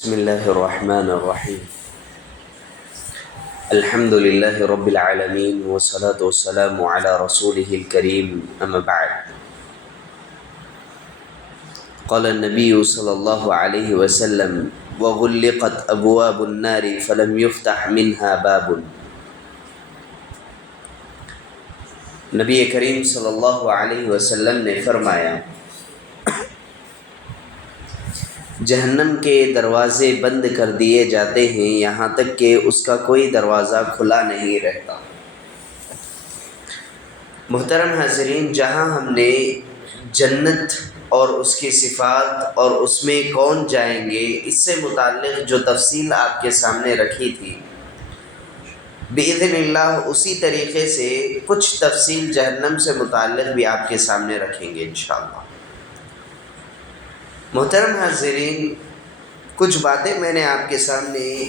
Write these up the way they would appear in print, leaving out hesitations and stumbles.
بسم الله الرحمن الرحيم. الحمد لله رب العالمين والصلاة والسلام على رسوله الكريم. أما بعد، قال النبي صلى الله عليه وسلم: وغلقت أبواب النار فلم يفتح منها باب. نبی کریم صلی اللہ علیہ وسلم نے فرمایا، جہنم کے دروازے بند کر دیے جاتے ہیں یہاں تک کہ اس کا کوئی دروازہ کھلا نہیں رہتا۔ محترم حاضرین، جہاں ہم نے جنت اور اس کی صفات اور اس میں کون جائیں گے اس سے متعلق جو تفصیل آپ کے سامنے رکھی تھی، بإذن اللہ اسی طریقے سے کچھ تفصیل جہنم سے متعلق بھی آپ کے سامنے رکھیں گے انشاءاللہ۔ محترم حاضرین، کچھ باتیں میں نے آپ کے سامنے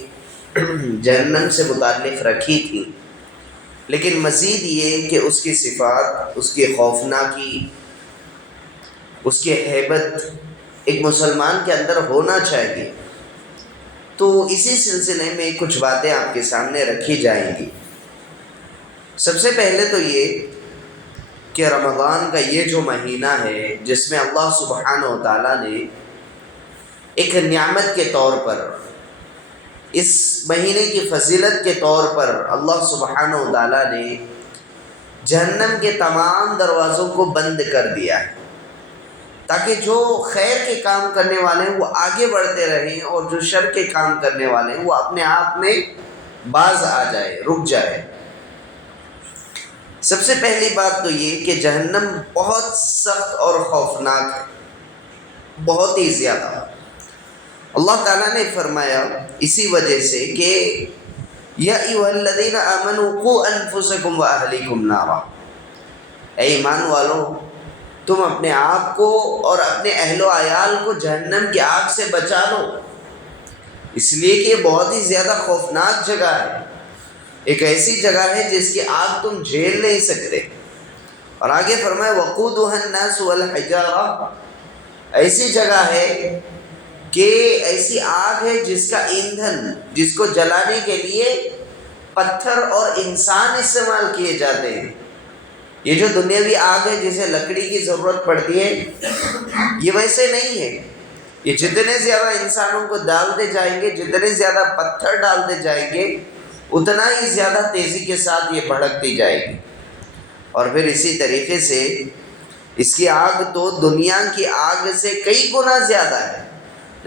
جہنم سے متعلق رکھی تھیں، لیکن مزید یہ کہ اس کی صفات، اس کی خوفناکی، اس کی ہیبت ایک مسلمان کے اندر ہونا چاہیے، تو اسی سلسلے میں کچھ باتیں آپ کے سامنے رکھی جائیں گی۔ سب سے پہلے تو یہ کہ رمضان کا یہ جو مہینہ ہے جس میں اللہ سبحانہ و تعالیٰ نے ایک نعمت کے طور پر، اس مہینے کی فضیلت کے طور پر اللہ سبحانہ و تعالیٰ نے جہنم کے تمام دروازوں کو بند کر دیا ہے، تاکہ جو خیر کے کام کرنے والے ہیں وہ آگے بڑھتے رہیں اور جو شر کے کام کرنے والے ہیں وہ اپنے آپ میں باز آ جائے، رک جائے۔ سب سے پہلی بات تو یہ کہ جہنم بہت سخت اور خوفناک ہے، بہت ہی زیادہ۔ اللہ تعالیٰ نے فرمایا اسی وجہ سے کہ یا ایھا الذین آمنوا قوا انفسکم واہلیکم نارا، اے ایمان والو، تم اپنے آپ کو اور اپنے اہل و عیال کو جہنم کی آگ سے بچا لو، اس لیے کہ یہ بہت ہی زیادہ خوفناک جگہ ہے، ایک ایسی جگہ ہے جس کی آگ تم جھیل نہیں سکتے۔ اور آگے فرمایا وقودها الناس والحجارہ، ایسی جگہ ہے کہ ایسی آگ ہے جس کا ایندھن، جس کو جلانے کے لیے پتھر اور انسان استعمال کیے جاتے ہیں۔ یہ جو دنیاوی آگ ہے جسے لکڑی کی ضرورت پڑتی ہے، یہ ویسے نہیں ہے۔ یہ جتنے زیادہ انسانوں کو ڈالتے جائیں گے، جتنے زیادہ پتھر ڈالتے جائیں گے، اتنا ہی زیادہ تیزی کے ساتھ یہ بھڑکتی جائے گی۔ اور پھر اسی طریقے سے اس کی آگ تو دنیا کی آگ سے کئی گنا زیادہ ہے۔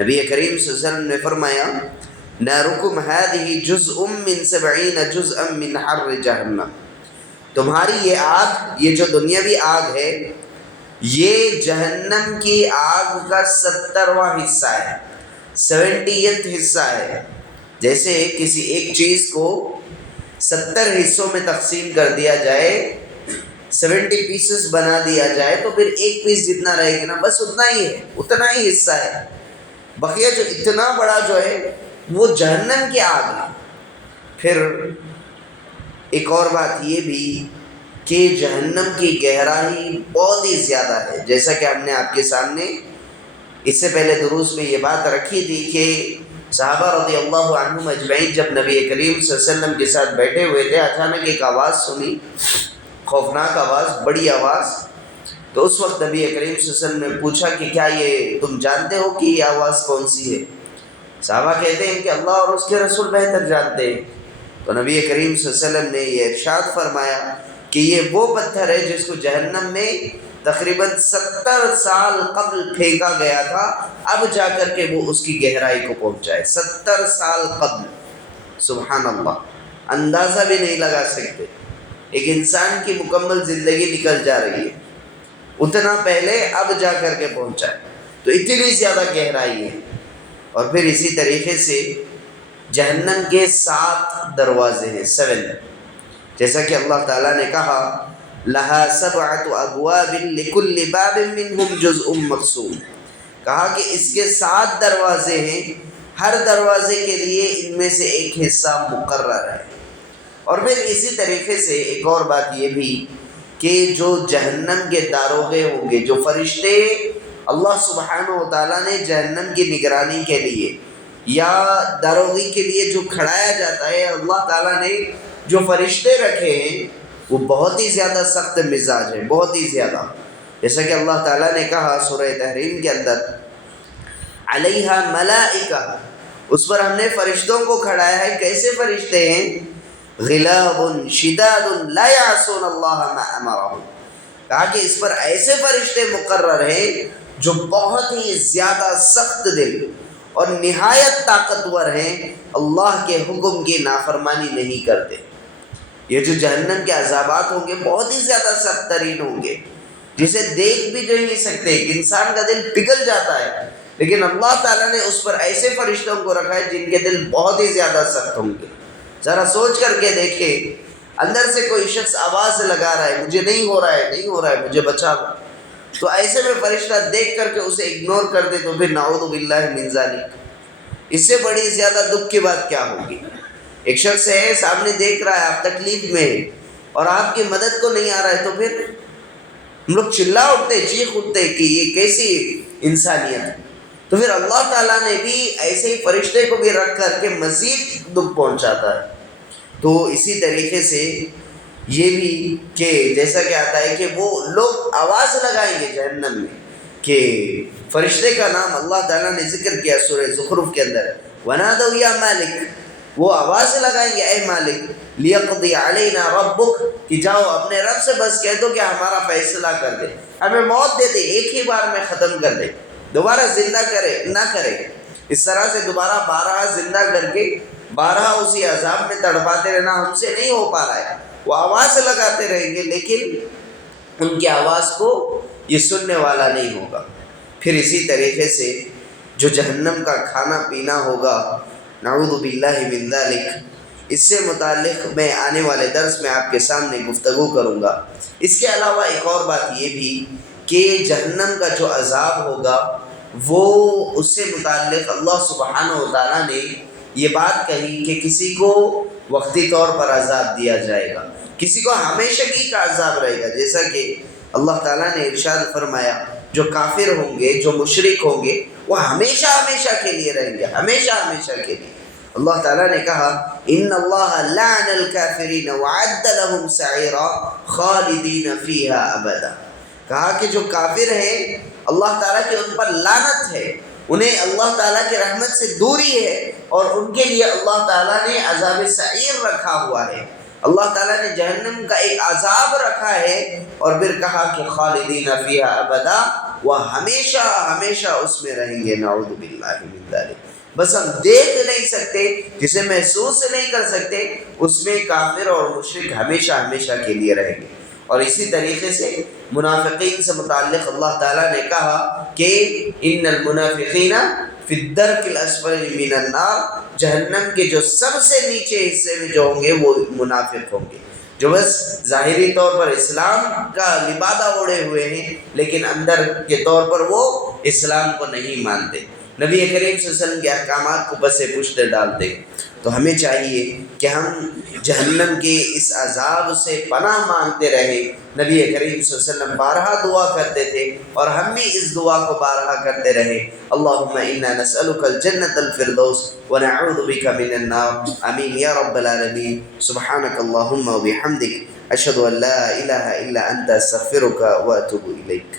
نبی کریم صلی اللہ علیہ وسلم نے فرمایا نارکم ہذہ جزء من 70 جزءا من حر جہنم، تمہاری یہ آگ، یہ جو دنیاوی آگ ہے، یہ جہنم کی آگ کا 70واں حصہ ہے، 70th حصہ ہے۔ جیسے کسی ایک چیز کو 70 حصوں میں تقسیم کر دیا جائے، 70 پیسز بنا دیا جائے، تو پھر ایک پیس جتنا رہے گا نا، بس اتنا ہی ہے، اتنا ہی حصہ ہے۔ بقیہ جو اتنا بڑا جو ہے وہ جہنم کی آگ ہے۔ پھر ایک اور بات یہ بھی کہ جہنم کی گہرائی بہت ہی زیادہ ہے، جیسا کہ ہم نے آپ کے سامنے اس سے پہلے دروس میں یہ بات رکھی تھی کہ صحابہ رضی اللہ عنہم اجمعین جب نبی کریم صلی اللہ علیہ وسلم کے ساتھ بیٹھے ہوئے تھے، اچانک ایک آواز سنی، خوفناک آواز، بڑی آواز۔ تو اس وقت نبی کریم صلی اللہ علیہ وسلم نے پوچھا کہ کیا یہ تم جانتے ہو کہ یہ آواز کون سی ہے؟ صحابہ کہتے ہیں کہ اللہ اور اس کے رسول بہتر جانتے ہیں۔ تو نبی کریم صلی اللہ علیہ وسلم نے یہ ارشاد فرمایا کہ یہ وہ پتھر ہے جس کو جہنم میں تقریباً 70 سال قبل پھینکا گیا تھا، اب جا کر کے وہ اس کی گہرائی کو پہنچا ہے۔ 70 سال قبل، سبحان اللہ، اندازہ بھی نہیں لگا سکتے۔ ایک انسان کی مکمل زندگی نکل جا رہی ہے، اتنا پہلے اب جا کر کے پہنچا ہے، تو اتنی زیادہ گہرائی ہے۔ اور پھر اسی طریقے سے جہنم کے 7 دروازے ہیں، 7، جیسا کہ اللہ تعالیٰ نے کہا لَهَا 7 أَبْوَابٍ لِكُلِّ بَابٍ مِّنْهُمْ جُزْءٌ مَّقْسُومٌ، کہا کہ اس کے 7 دروازے ہیں، ہر دروازے کے لیے ان میں سے ایک حصہ مقرر ہے۔ اور پھر اسی طریقے سے ایک اور بات یہ بھی کہ جو جہنم کے داروغے ہوں گے، جو فرشتے اللہ سبحانہ و تعالیٰ نے جہنم کی نگرانی کے لیے یا داروغی کے لیے جو کھڑایا جاتا ہے، اللہ تعالیٰ نے جو فرشتے رکھے ہیں وہ بہت ہی زیادہ سخت مزاج ہے، بہت ہی زیادہ. جیسا کہ اللہ تعالیٰ نے کہا سورہ تحریم کے اندر علیہا ملائکہ، اس پر ہم نے فرشتوں کو کھڑایا ہے. کیسے فرشتے ہیں؟ غلاب شداد لا یعصون اللہ ما امرہم. کہا کہ اس پر ایسے فرشتے مقرر ہیں جو بہت ہی زیادہ سخت دل اور نہایت طاقتور ہیں، اللہ کے حکم کی نافرمانی نہیں کرتے. یہ جو جہنم کے عذابات ہوں گے بہت ہی زیادہ سخت ترین ہوں گے، جسے دیکھ بھی جو نہیں سکتے، انسان کا دل پگھل جاتا ہے. لیکن اللہ تعالیٰ نے اس پر ایسے فرشتوں کو رکھا ہے جن کے دل بہت ہی زیادہ سخت ہوں گے. ذرا سوچ کر کے دیکھیں، اندر سے کوئی شخص آواز لگا رہا ہے مجھے نہیں ہو رہا ہے، نہیں ہو رہا ہے، مجھے بچا دو، تو ایسے میں فرشتہ دیکھ کر کے اسے اگنور کر دے تو پھر نعوذ باللہ من ذالک. اس سے بڑی زیادہ دکھ کی بات کیا ہوگی؟ ایک شخص ہے سامنے دیکھ رہا ہے آپ تکلیف میں ہے اور آپ کی مدد کو نہیں آ رہا ہے، تو پھر ہم لوگ چلا اٹھتے، چیخ اٹھتے کہ یہ کیسی انسانیت ہے. تو پھر اللہ تعالیٰ نے بھی ایسے ہی فرشتے کو بھی رکھ کر کے مزید دکھ پہنچاتا ہے. تو اسی طریقے سے یہ بھی کہ جیسا کہ آتا ہے کہ وہ لوگ آواز لگائیں گے جہنم میں، کہ فرشتے کا نام اللہ تعالیٰ نے ذکر کیا سورہ زخرف کے اندر، وَنَادَوْا يَا مَالِكَ، وہ آواز لگائیں گے اے مالک، لِيَقْضِيَ عَلَيْنَا رَبُّكَ، کہ جاؤ اپنے رب سے بس کہہ دو کہ ہمارا فیصلہ کر دے، ہمیں موت دے دے، ایک ہی بار میں ختم کر دے، دوبارہ زندہ نہ کرے. اس طرح سے دوبارہ بارہا زندہ کر کے بارہا اسی عذاب میں تڑپاتے رہنا ہم سے نہیں ہو پا رہا ہے. وہ آواز لگاتے رہیں گے لیکن ان کی آواز کو یہ سننے والا نہیں ہوگا. پھر اسی طریقے سے جو جہنم کا کھانا پینا ہوگا، نعوذ باللہ من ذالک، اس سے متعلق میں آنے والے درس میں آپ کے سامنے گفتگو کروں گا. اس کے علاوہ ایک اور بات یہ بھی کہ جہنم کا جو عذاب ہوگا وہ اس سے متعلق اللہ سبحانہ و تعالیٰ نے یہ بات کہی کہ کسی کو وقتی طور پر عذاب دیا جائے گا، کسی کو ہمیشگی کا عذاب رہے گا. جیسا کہ اللہ تعالیٰ نے ارشاد فرمایا جو کافر ہوں گے، جو مشرک ہوں گے، وہ ہمیشہ ہمیشہ کے لیے رہیں گے، ہمیشہ ہمیشہ کے لیے. اللہ تعالیٰ نے کہا ان اللہ لعن الکافرین وعد لهم سعیرا خالدین فیہا ابدا. کہا کہ جو کافر ہیں اللہ تعالیٰ کی ان پر لعنت ہے، انہیں اللہ تعالیٰ کی رحمت سے دوری ہے، اور ان کے لیے اللہ تعالیٰ نے عذاب سعیر رکھا ہوا ہے. اللہ تعالیٰ نے جہنم کا ایک عذاب رکھا ہے اور پھر کہا کہ خالدین فیہا ابدا، وہ ہمیشہ ہمیشہ اس میں رہیں گے. نعوذ باللہ من ذالک. بس ہم دیکھ نہیں سکتے، جسے محسوس نہیں کر سکتے، اس میں کافر اور مشرک ہمیشہ ہمیشہ کے لیے رہیں گے. اور اسی طریقے سے منافقین سے متعلق اللہ تعالیٰ نے کہا کہ ان المنافقین فی الدرک الاسفل من النار، جہنم کے جو سب سے نیچے حصے میں جو ہوں گے وہ منافق ہوں گے، جو بس ظاہری طور پر اسلام کا لبادہ اوڑے ہوئے ہیں لیکن اندر کے طور پر وہ اسلام کو نہیں مانتے، نبی کریم صلی اللہ علیہ وسلم کے احکامات کو بس پشت ڈالتے. تو ہمیں چاہیے کہ ہم جہنم کے اس عذاب سے پناہ مانگتے رہیں. نبی کریم صلی اللہ علیہ وسلم بارہا دعا کرتے تھے اور ہم بھی اس دعا کو بارہا کرتے رہیں. اللہم انا نسألک الجنة الفردوس ونعوذ بک من النار. آمین یا رب العالمین. سبحانک اللہم و بحمدک، اشہد ان لا الہ الا انت، استغفرک و اتوب الیک.